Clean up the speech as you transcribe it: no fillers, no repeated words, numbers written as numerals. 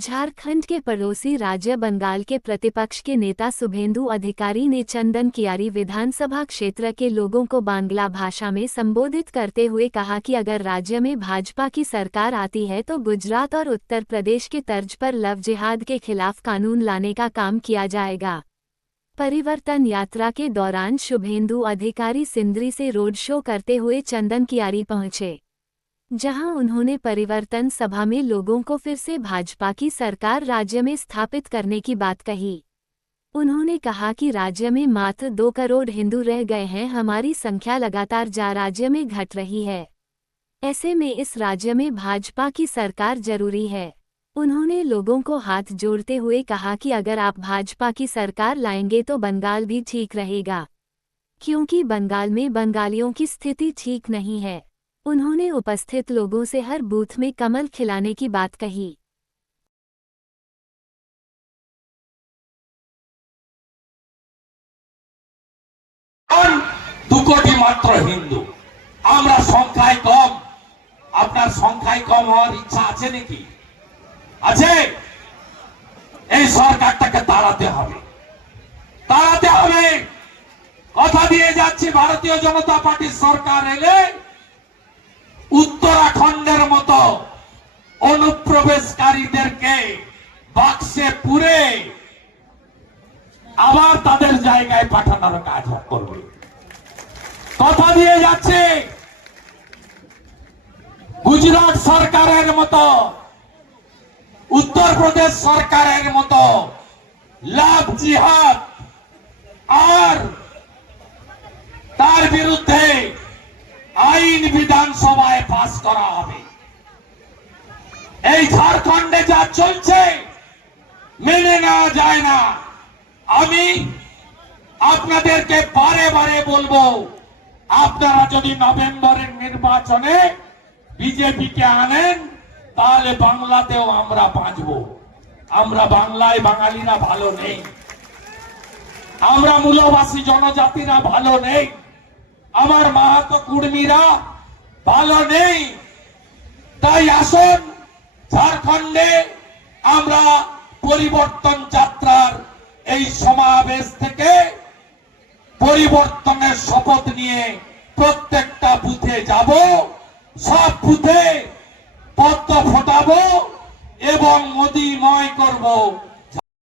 झारखंड के पड़ोसी राज्य बंगाल के प्रतिपक्ष के नेता शुभेंदु अधिकारी ने चंदन कियारी विधानसभा क्षेत्र के लोगों को बांग्ला भाषा में संबोधित करते हुए कहा कि अगर राज्य में भाजपा की सरकार आती है तो गुजरात और उत्तर प्रदेश के तर्ज पर लव जिहाद के खिलाफ कानून लाने का काम किया जाएगा। परिवर्तन यात्रा के दौरान शुभेंदु अधिकारी सिंदरी से रोड शो करते हुए चंदन कियारी पहुंचे, जहां उन्होंने परिवर्तन सभा में लोगों को फिर से भाजपा की सरकार राज्य में स्थापित करने की बात कही। उन्होंने कहा कि राज्य में मात्र 2 करोड़ हिंदू रह गए हैं, हमारी संख्या लगातार राज्य में घट रही है। ऐसे में इस राज्य में भाजपा की सरकार जरूरी है। उन्होंने लोगों को हाथ जोड़ते हुए कहा कि अगर आप भाजपा की सरकार लाएंगे तो बंगाल भी ठीक रहेगा, क्योंकि बंगाल में बंगालियों की स्थिति ठीक नहीं है। उन्होंने उपस्थित लोगों से हर बूथ में कमल खिलाने की बात कही। दो कोटी मात्र हिंदू, আমরা সংখ্যায় কম, আপনার সংখ্যায় কম হওয়ার ইচ্ছা আছে নাকি? আছে? এই সরকারটাকে তাড়াতে হবে, তাড়াতে হবে। কথা দিয়ে যাচ্ছি, ভারতীয় জনতা পার্টির সরকার এলে उत्तराखंडेर मतो अनुप्रवेशकारीदेरके बाक्से पुरे आबार तादेर जायगाय पाठानोर काज करबे। कथा दिए जाच्छे गुजरात सरकारेर मतो उत्तर प्रदेश सरकारेर मतो लाभ जिहाद और तार बिरुद्धे आईन विधानसभाয় পাস করা হবে। এই ঝাড়খণ্ডে যা চলছে মেনে নেওয়া যায় না। আমি আপনাদেরকে বারে বারে বলবো, আপনারা যদি নভেম্বরের নির্বাচনে বিজেপিকে আনেন তাহলে বাংলাতেও আমরা বাঁচবো। আমরা বাংলায় বাঙালিরা ভালো নেই, আমরা মূলবাসী জনজাতিরা ভালো নেই, আমার মাহাতো কুর্মীরা ভালো নেই। তাই আসুন ঝাড়খণ্ডে আমরা পরিবর্তন যাত্রার এই সমাবেশ থেকে পরিবর্তনের শপথ নিয়ে প্রত্যেকটা বুথে যাব, সব বুথে পদ্ম ফোটাবো এবং মোদিময় করব।